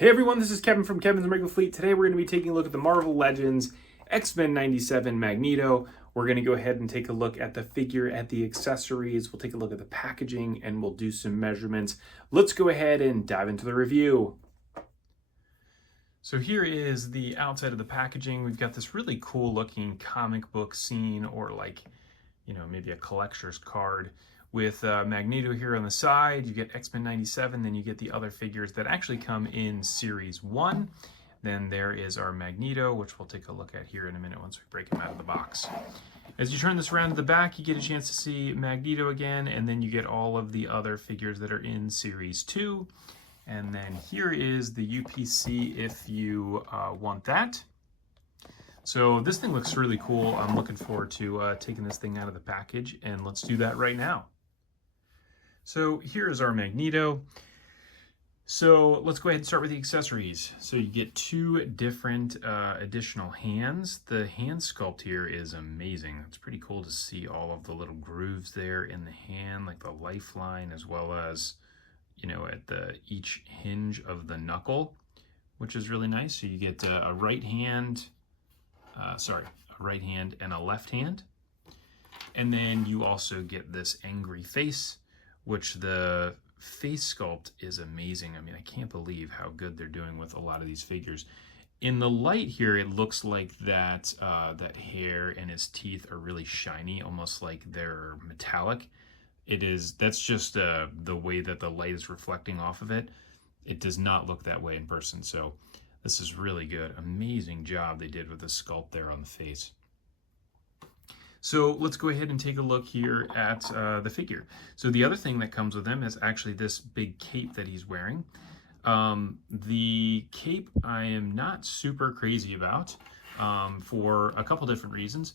Hey everyone, this is Kevin from Kevin's Miracle Fleet. Today we're going to be taking a look at the Marvel Legends X-Men 97 Magneto. We're going to go ahead and take a look at the figure, at the accessories. We'll take a look at the packaging, and we'll do some measurements. Let's go ahead and dive into the review. So here is the outside of the packaging. We've got this really cool looking comic book scene, or like, maybe a collector's card with Magneto here on the side. You get X-Men 97, then you get the other figures that actually come in Series 1. Then there is our Magneto, which we'll take a look at here in a minute once we break him out of the box. As you turn this around to the back, you get a chance to see Magneto again, and then you get all of the other figures that are in Series 2. And then here is the UPC if you want that. So this thing looks really cool. I'm looking forward to taking this thing out of the package, and let's do that right now. So here is our Magneto. So let's go ahead and start with the accessories. So you get two different additional hands. The hand sculpt here is amazing. It's pretty cool to see all of the little grooves there in the hand, like the lifeline, as well as, at each hinge of the knuckle, which is really nice. So you get a right hand, a right hand and a left hand. And then you also get this angry face, which the face sculpt is amazing. I mean, I can't believe how good they're doing with a lot of these figures. In the light here, it looks like that that hair and his teeth are really shiny, almost like they're metallic. That's just the way that the light is reflecting off of it. It does not look that way in person. So this is really good. Amazing job they did with the sculpt there on the face. So let's go ahead and take a look here at the figure. So the other thing that comes with him is actually this big cape that he's wearing. The cape I am not super crazy about for a couple different reasons.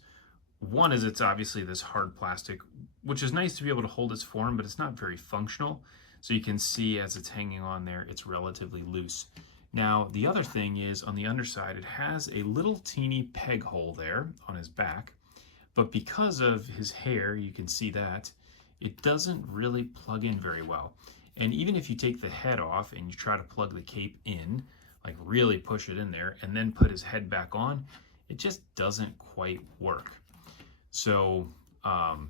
One is it's obviously this hard plastic, which is nice to be able to hold its form, but it's not very functional. So you can see as it's hanging on there, it's relatively loose. Now, the other thing is on the underside, it has a little teeny peg hole there on his back. But because of his hair, you can see that, it doesn't really plug in very well. And even if you take the head off and you try to plug the cape in, like really push it in there, and then put his head back on, it just doesn't quite work. So I'm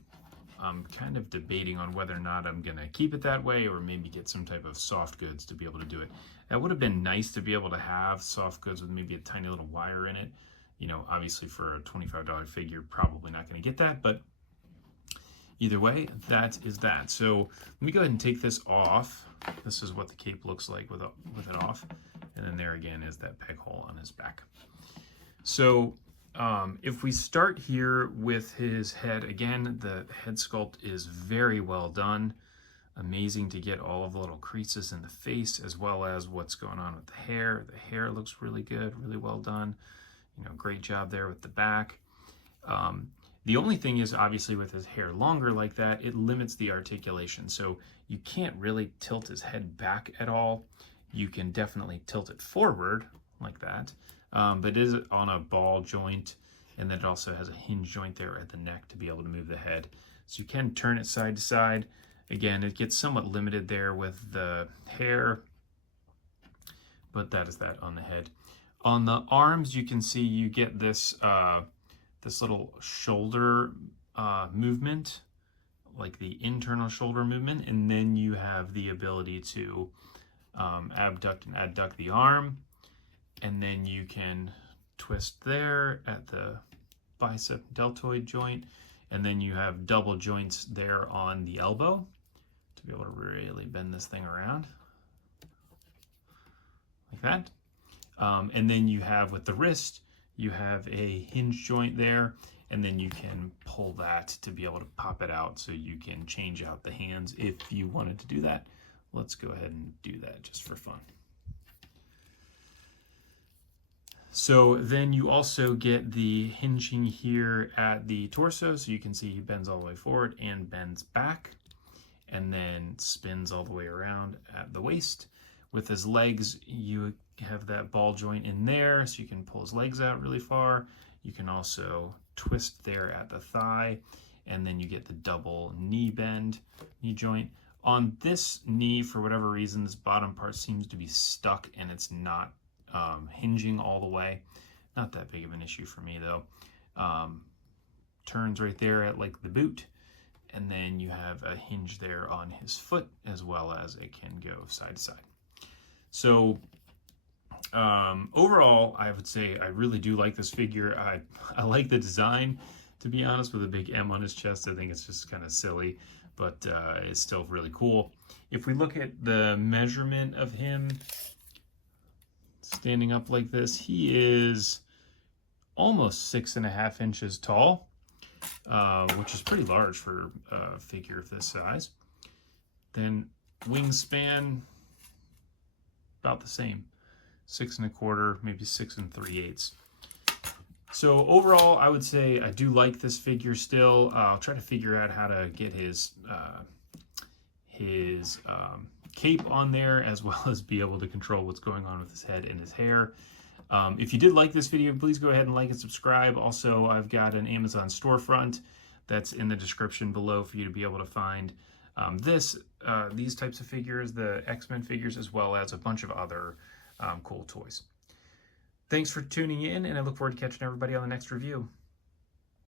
kind of debating on whether or not I'm gonna keep it that way or maybe get some type of soft goods to be able to do it. That would have been nice to be able to have soft goods with maybe a tiny little wire in it. Obviously for a $25 figure, probably not going to get that, but either way, that is that. So let me go ahead and take this off. This is what the cape looks like with it off. And then there again is that peg hole on his back. So if we start here with his head, again, the head sculpt is very well done. Amazing to get all of the little creases in the face, as well as what's going on with the hair. The hair looks really good, really well done. Great job there with the back. The only thing is, obviously, with his hair longer like that, it limits the articulation. So you can't really tilt his head back at all. You can definitely tilt it forward like that, but it is on a ball joint, and then it also has a hinge joint there at the neck to be able to move the head. So you can turn it side to side. Again, it gets somewhat limited there with the hair, but that is that on the head. On the arms, you can see you get this this little shoulder movement, like the internal shoulder movement, and then you have the ability to abduct and adduct the arm, and then you can twist there at the bicep deltoid joint, and then you have double joints there on the elbow to be able to really bend this thing around like that. And then you have with the wrist, you have a hinge joint there, and then you can pull that to be able to pop it out so you can change out the hands if you wanted to do that. Let's go ahead and do that just for fun. So then you also get the hinging here at the torso, so you can see he bends all the way forward and bends back, and then spins all the way around at the waist. With his legs, you have that ball joint in there, so you can pull his legs out really far. You can also twist there at the thigh, and then you get the double knee bend, knee joint. On this knee, for whatever reason, this bottom part seems to be stuck and it's not hinging all the way. Not that big of an issue for me though. Turns right there at like the boot, and then you have a hinge there on his foot, as well as it can go side to side. So overall, I would say I really do like this figure. I like the design, to be honest, with a big M on his chest. I think it's just kind of silly, but it's still really cool. If we look at the measurement of him standing up like this, he is almost 6.5 inches tall, which is pretty large for a figure of this size. Then wingspan, about the same, 6 1/4, maybe 6 3/8. So overall, I would say I do like this figure still. I'll try to figure out how to get his cape on there, as well as be able to control what's going on with his head and his hair. If you did like this video, please go ahead and like and subscribe. Also, I've got an Amazon storefront that's in the description below for you to be able to find these types of figures, the X-Men figures, as well as a bunch of other cool toys. Thanks for tuning in, and I look forward to catching everybody on the next review.